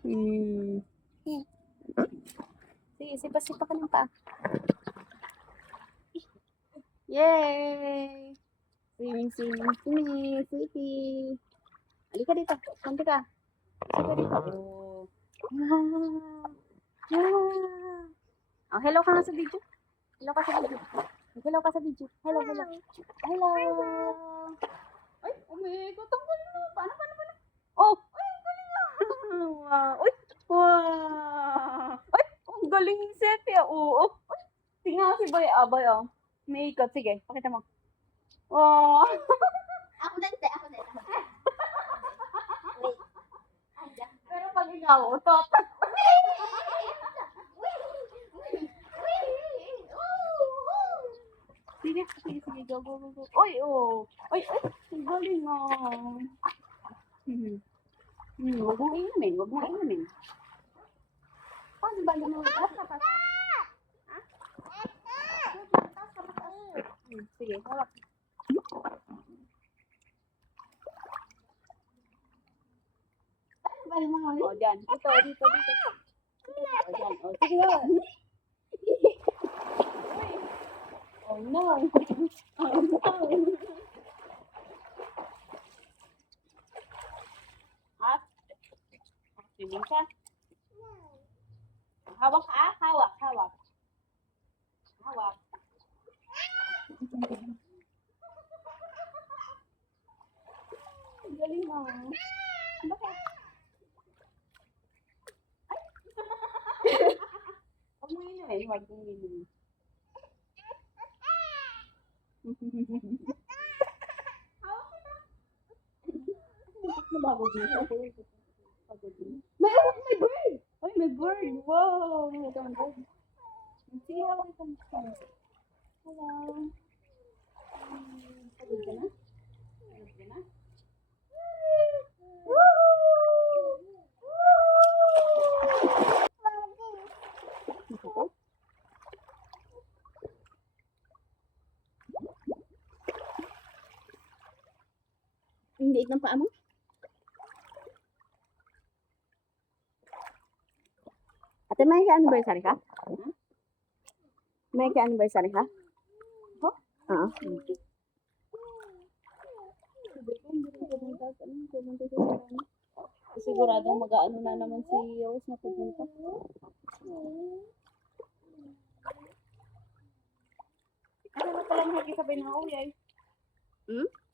Hmm. Sige, sipa-sipa ka ng paa. Yay! Swimming, swimming, swimming, swimming. Halika dito. Kunti ka. Halika dito. Oh. Oh, hello ka nga sa video. Hello ka sa video. Hello ka sa video. Hello, hello. Hello. Ay, umikot ang galing na. Paano? Oh, ay, ang galing na. Wow. Uy, wow. Ay, ang galing ni Seti. Oo. Ay, tingnan si Bay. Bay, oh. May ikot. Sige, pakita mo. Oh. Ako din. Pero pag ikaw, utot. Sige, go. Oy, oh. Ay, ang galing ah. Huwag mong inumin. Paano ba mo? Taas ka pa. Ha? Taas ka pa. Sige, hawak. Paano ba mo? O, dyan. Dito. O, dyan. O, sige na. Oh, no. Oh, no. At, swimming ka. Hawak ka, hawak. Galing mo. Bakit? Ay! Huwag mo inumin. Hawak kita. Nabago dito. May bird! Ay, may bird. Wow. May bird. Sige, hawak kita. Hello. Pagod ka na? Ang liit ng paa mo? Ate, may ka-anniversary ka? May ka-anniversary ka? Oo. Siguradong mag-aano na naman si Yos na pupunta. Ano na palang makikisabay na uwi ay?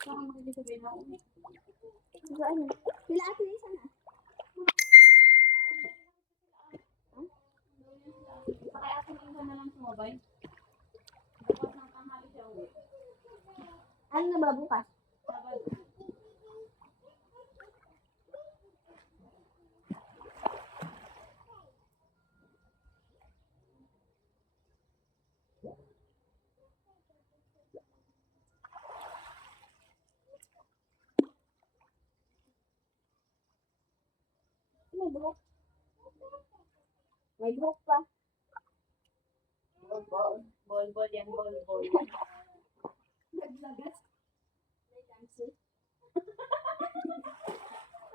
Saan makikisabay na uwi? Saan? Sila ate isa na. Sakay ate isa na lang sumabay. Bukas ng tanghali siya uwi. Ano na ba bukas? Sabado. May buhok. May buhok pa. Bol yan, bol. Naglagas. May cancer.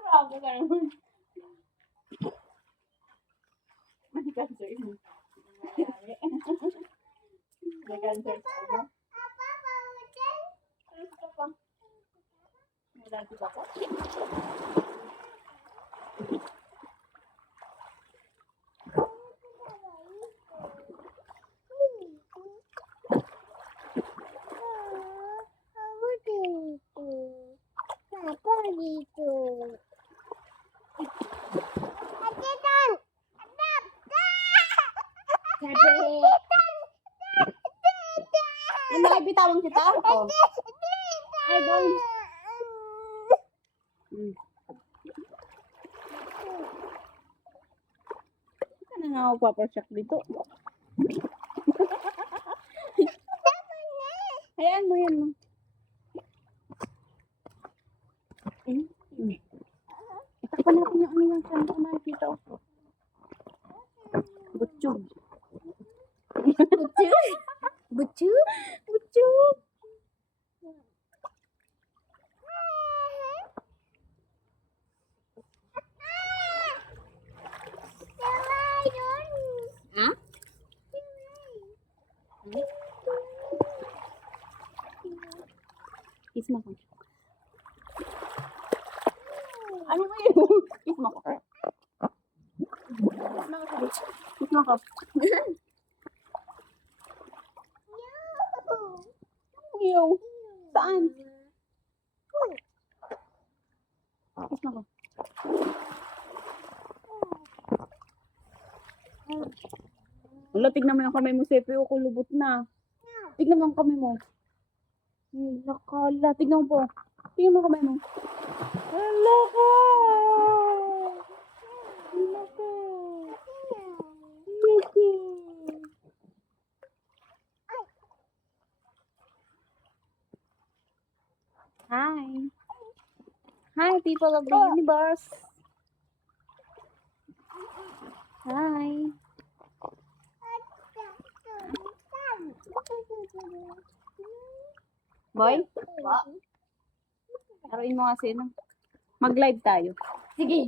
Grabe ka naman. May cancer mo. May cancer sa ano? Ayos ka pa. Wala si Papa. Ano ay bitawan kita? Oh. Ay, doon. Ka na nga ako papasak dito. Hayaan mo yan mo. Itakpan natin yung ano yung saan ko nakikita ko. Butchog. Butchog. mo ako. Ano ba yun? Kiss mo ako. Kiss mo ako. Ew. Saan? Kiss mo ako. Wala, tignan mo yung kamay mo, Sepe. O, kulubot na. Tignan mo ang kamay mo. Wala ka. Tignan mo po. Tignan mo ang kamay mo. Wala ka. Wala ka. Wala ka. Hi. Hi, people of the universe. Hi. Boy, laruin mo kasi no. Mag-live tayo. Sige.